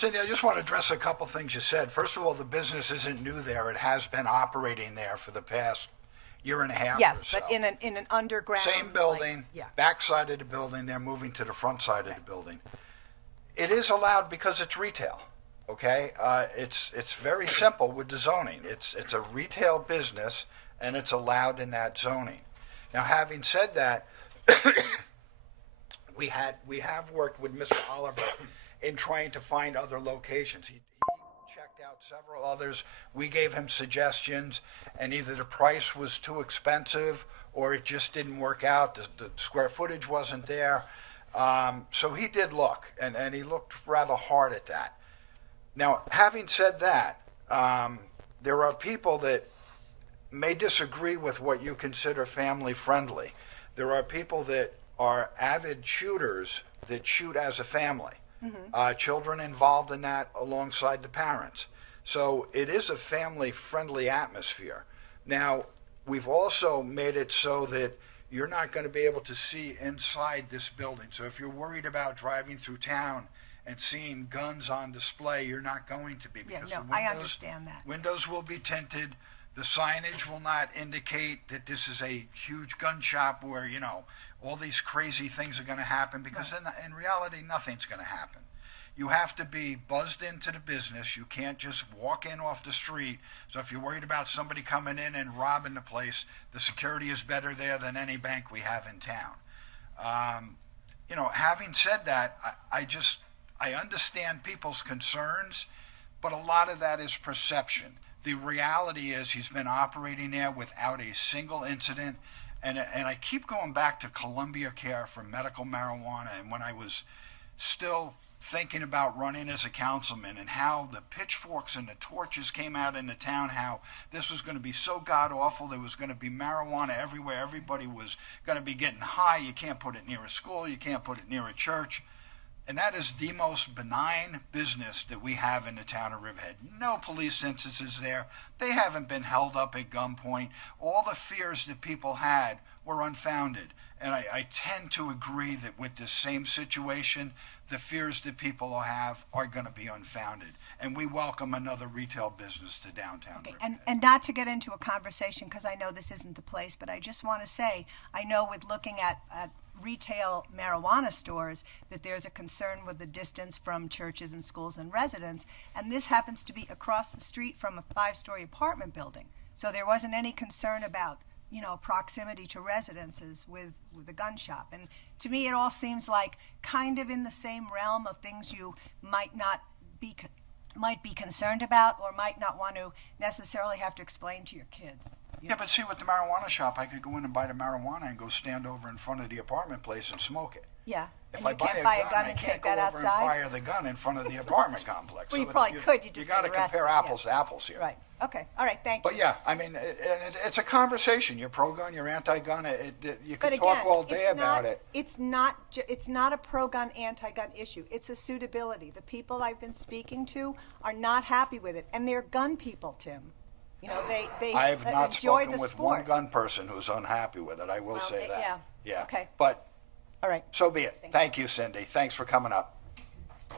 Cindy, I just want to address a couple things you said. First of all, the business isn't new there. It has been operating there for the past year and a half or so. Yes, but in an underground. Same building, yeah. back side of the building, they're moving to the front side of the building. It is allowed because it's retail, okay? It's very simple with the zoning. It's a retail business, and it's allowed in that zoning. Now, having said that, we have worked with Mr. Oliver in trying to find other locations. He checked out several others. We gave him suggestions, and either the price was too expensive or it just didn't work out. The square footage wasn't there. So he did look, and he looked rather hard at that. Now, having said that, there are people that may disagree with what you consider family friendly. There are people that are avid shooters that shoot as a family. Children involved in that alongside the parents. So it is a family-friendly atmosphere. Now, we've also made it so that you're not going to be able to see inside this building. So if you're worried about driving through town and seeing guns on display, you're not going to be. Because Yeah, no, the I understand that. windows will be tinted. The signage will not indicate that this is a huge gun shop where, you know, all these crazy things are going to happen, because in reality, nothing's going to happen. You have to be buzzed into the business. You can't just walk in off the street. So if you're worried about somebody coming in and robbing the place, the security is better there than any bank we have in town. You know, having said that, I understand people's concerns, but a lot of that is perception. The reality is he's been operating there without a single incident. And I keep going back to Columbia Care for medical marijuana, and when I was still thinking about running as a councilman, and how the pitchforks and the torches came out in the town, how this was going to be so god-awful, there was going to be marijuana everywhere, everybody was going to be getting high, you can't put it near a school, you can't put it near a church. And that is the most benign business that we have in the town of Riverhead. No police instances there. They haven't been held up at gunpoint. All the fears that people had were unfounded. And I tend to agree that with this same situation, the fears that people will have are going to be unfounded. And we welcome another retail business to downtown Riverhead. And not to get into a conversation, because I know this isn't the place, but I just want to say, I know with looking at retail marijuana stores that there's a concern with the distance from churches and schools and residents, and this happens to be across the street from a 5-story apartment building. So there wasn't any concern about, you know, proximity to residences with the gun shop. And to me, it all seems like kind of in the same realm of things you might be concerned about, or might not want to necessarily have to explain to your kids. Yeah, but see, with the marijuana shop, I could go in and buy the marijuana and go stand over in front of the apartment place and smoke it. Yeah. If And I you buy can't a buy gun, a gun I and can't take go that over and outside? fire the gun in front of the apartment complex. Well, you So probably could. You just got to get arrested. compare apples to apples here. Right. Okay. All right. Thank you. But yeah, I mean, it's a conversation. You're pro-gun, you're anti-gun. You But can again, talk all day about it. It's not a pro-gun, anti-gun issue. It's a suitability. The people I've been speaking to are not happy with it, and they're gun people, Tim. You know, they I have not enjoy spoken the with sport. one gun person who's unhappy with it. I will say that. Yeah. Yeah. Okay. But All right. so be it. Thank you, Cindy. Thanks for coming up.